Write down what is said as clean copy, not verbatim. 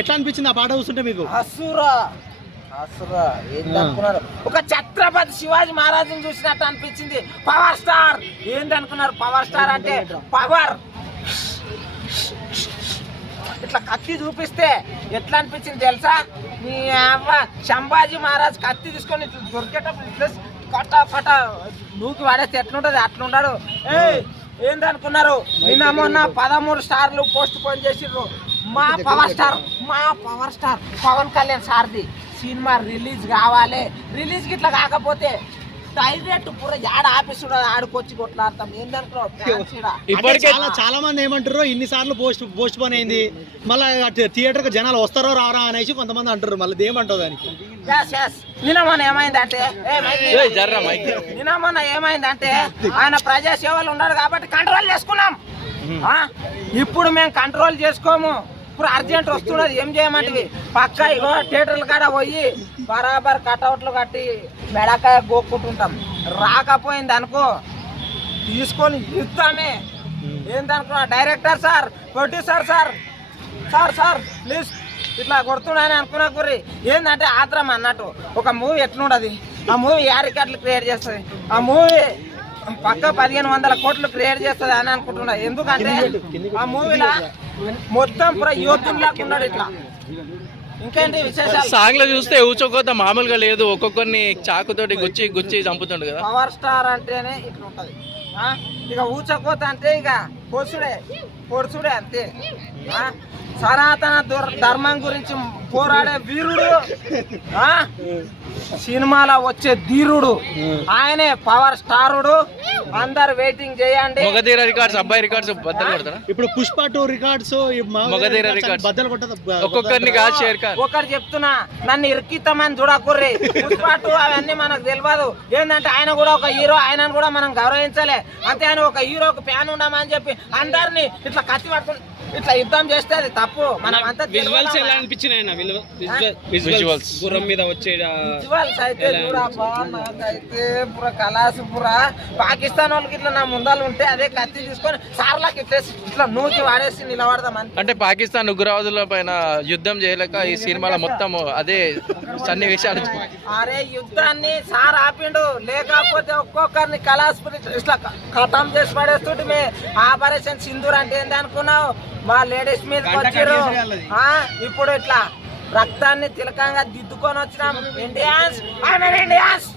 ఎట్లా అనిపించింది ఆ పాట చూస్తుంటే మీకు? అసురా అసురా ఏందనుకున్నారు, ఒక ఛత్రపతి శివాజీ మహారాజుని చూసినట్టు అనిపించింది. పవర్ స్టార్ ఏందనుకున్నారు, పవర్ స్టార్ అంటే పవర్. ఇట్లా కత్తి చూపిస్తే ఎట్లా అనిపించింది తెలుసా? మీ అవ్వ సంభాజీ మహారాజ్ కత్తి తీసుకొని ఇట్లా దొరికేటప్పుడు ఇట్లా కట్ట కట్ట నూకి వాడేస్తే ఎట్లుంటది అట్లుంటాడు. ఏందనుకున్నారు, నిన్న మొన్న 13 స్టార్లు పోస్ట్ పోన్ చేసిర్రు. మా పవర్ స్టార్ పవన్ కళ్యాణ్ సార్ది సినిమా రిలీజ్ కావాలి. రిలీజ్ గిట్లా కాకపోతే డైరెక్ట్ పూర ఆడ ఆఫీస్ ఆడుకొచ్చి కొట్లాడతాం. ఇప్పటికే చాలా మంది ఏమంటారు, ఇన్నిసార్లు పోస్ట్ పోన్ అయింది, మళ్ళీ థియేటర్ కు జనాలు వస్తారో రారా అనేసి కొంతమంది అంటారు. మళ్ళీ ఏమంటావు దానికి? నిన్న మొన్న ఏమైందంటే ఆయన ప్రజా సేవలు ఉన్నాడు కాబట్టి కంట్రోల్ చేసుకున్నాం. ఇప్పుడు మేము కంట్రోల్ చేసుకోము. ఇప్పుడు అర్జెంట్ వస్తున్నది, ఏం చేయమంటివి? పక్క ఇగో థియేటర్ల కాడ పోయి బరాబర్ కటౌట్లు కట్టి మెడకాయ గోక్కుంటుంటాం. రాకపోయింది అనుకో తీసుకొని ఇస్తామే. ఏందనుకున్నా, director sir, producer sir please ఇట్లా కొడుతున్నాయని అనుకున్నా కుర్రి. ఏంటంటే ఆత్రం అన్నట్టు. ఒక మూవీ ఎట్లుండదు, ఆ మూవీ 50 రికార్డులు క్రియేట్ చేస్తుంది. ఆ మూవీ పక్క 1500 కోట్లు క్రియేట్ చేస్తుంది అని అనుకుంటున్నా. ఎందుకంటే ఆ మూవీలో మొత్తం పూర యోధుల్లాగా ఉన్నాడు. ఇట్లా ఇంకేంటి విశేషాలు? సాంగ్ లో చూస్తే ఊచకోత మామూలుగా లేదు, ఒక్కొక్కరిని చాకుతోటి గుచ్చి చంపుతుండు కదా. పవర్ స్టార్ అంటేనే ఇట్లా ఉంటది. ఇక ఊచకోత అంటే ఇక పొడుచుడే అంతే. సనాతన ధర్మం గురించి పోరాడే వీరుడు, సినిమాలో వచ్చే ధీరుడు, ఆయనే పవర్ స్టారుడు. అందరు వెయిటింగ్ చేయండి. మగధీర రికార్డ్స్, అబ్బాయి రికార్డ్స్ బద్దలు కొడతారా? ఇప్పుడు పుష్ప 2 రికార్డ్స్, మగధీర రికార్డ్స్ బద్దలు కొట్టదు. ఒక్కొక్కరిని కాదు షేర్ ఖాన్. ఒకటి చెప్తున్నా, నన్ను ఇరికిస్తామని చూడకుర్రి. పుష్ప 2 అవన్నీ మనకు తెలియదు. ఏంటంటే ఆయన కూడా ఒక హీరో, ఆయనను కూడా మనం గౌరవించాలి. అంతే అని ఒక హీరోకి ఫ్యాన్ ఉండమని చెప్పి అందరినీ ఇట్లా కత్తి పట్టుకుని ఇట్లా యుద్ధం చేస్తే అది తప్పు. మనం అంతా విజువల్స్ ఎలా అనిపించినాయి? విజువల్స్ గుర్రం మీద వచ్చే విజువల్స్ అయితే చూడబ్బా, నాకైతే పుర కలాసు పుర పాకిస్తాన్ వాళ్ళకి ఇట్లా నా ముందాలు ఉంటే అదే కత్తి తీసుకొని సార్లకి ఇట్లా నూకి వాడేసి నిలబడదాం. అంటే పాకిస్తాన్ ఉగ్రవాదుల పైన యుద్ధం చేయలేక ఈ సినిమాలో మొత్తం అదే సన్నివేశాలు. అరే యుద్ధాన్ని సార్ ఆపిండు, లేకపోతే ఒక్కొక్కరిని కలాసు ఇట్లా ఖతం చేసి పడేస్తుంటే. ఆపరేషన్ సింధూర్ అంటే ఏంది అనుకున్నావు? మా లేడీస్ మీద వచ్చారు. ఇప్పుడు ఇట్లా రక్తాన్ని తిలకంగా దిద్దుకొని వచ్చినాం. ఇండియన్స్.